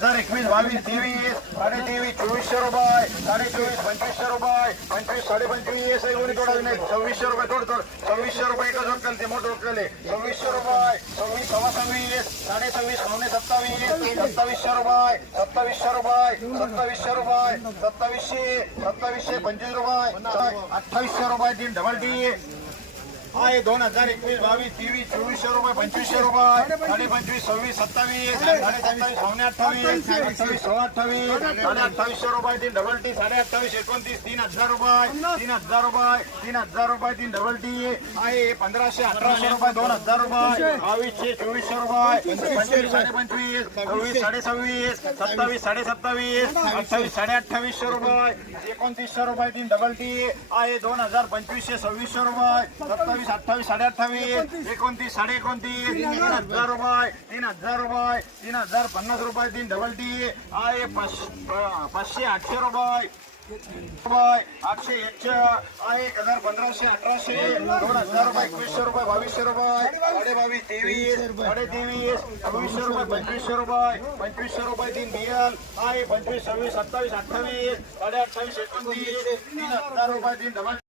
21, 22, 23, 23, 2400 रुपये, 24, 2500 रुपये, 25, 25, एकोणी तोडावी नाही, 2600 रुपये तोड 2600 रुपये एकच वक्कल ते मोठं वक्कल आहे, 2600 रुपये, 26, 26, 26, 27, 2700 रुपये, 2700 रुपये, 2700 रुपये, 2700, 25 रुपये, 2800 रुपये, तीन डबल टी आहे 2021, 22, 23, 2400 रुपये, 2500 रुपये, 25, 26, 27, 27, 28, 28, 2800 रुपये, तीन डबल टी 28, 29, 3000 रुपये, 3000 रुपये, 3000 रुपये, तीन डबल टी आहे 1500, 1800 रुपये, 2000 रुपये, 2200, 2400 रुपये, 25, 25, 26, 27, 27, 28, 2800 रुपये, 2900 रुपये, तीन डबल टी आहे 2025, 2600 रुपये, 27, 28, 29, 29, 3000 रुपये, 3000 रुपये, 3050 रुपये, तीन डबल टी आहे 500, 800 रुपये, 800, 100 आहे 1500, 1800, 2000 रुपये, 2100 रुपये, 2200 रुपये, 22, 23, 2400 रुपये, 2500 रुपये, 2500 रुपये, तीन बियल आहे 25, 26, 27, 28, 28, 29, 3000 रुपये, तीन डबल